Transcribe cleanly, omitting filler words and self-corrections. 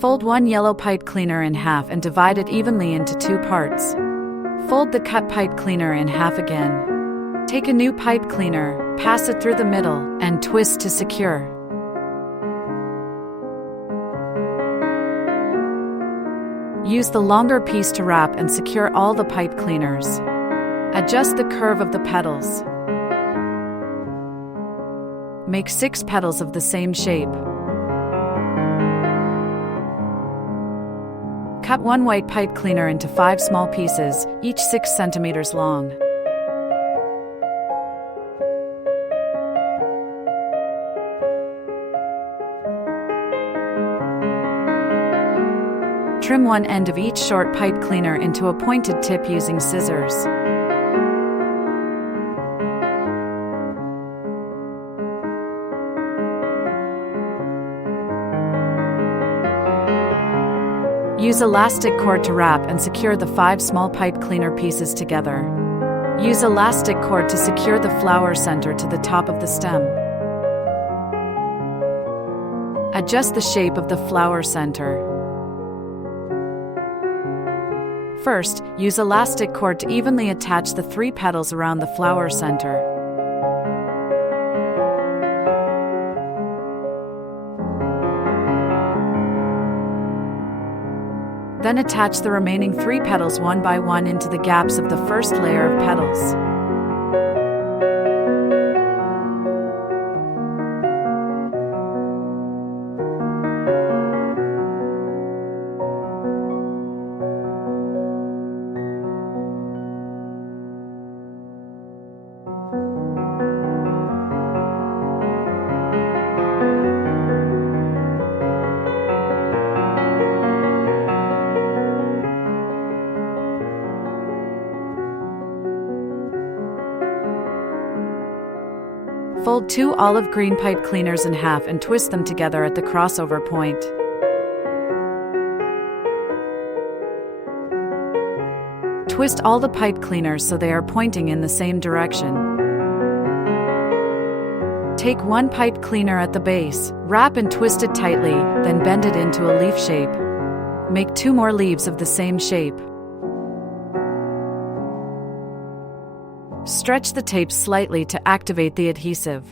Fold one yellow pipe cleaner in half and divide it evenly into 2 parts. Fold the cut pipe cleaner in half again. Take a new pipe cleaner, pass it through the middle, and twist to secure. Use the longer piece to wrap and secure all the pipe cleaners. Adjust the curve of the petals. Make 6 petals of the same shape. Cut one white pipe cleaner into 5 small pieces, each 6 centimeters long. Trim one end of each short pipe cleaner into a pointed tip using scissors. Use elastic cord to wrap and secure the 5 small pipe cleaner pieces together. Use elastic cord to secure the flower center to the top of the stem. Adjust the shape of the flower center. First, use elastic cord to evenly attach the 3 petals around the flower center. Then attach the remaining 3 petals one by one into the gaps of the first layer of petals. Fold 2 olive green pipe cleaners in half and twist them together at the crossover point. Twist all the pipe cleaners so they are pointing in the same direction. Take one pipe cleaner at the base, wrap and twist it tightly, then bend it into a leaf shape. Make 2 more leaves of the same shape. Stretch the tape slightly to activate the adhesive.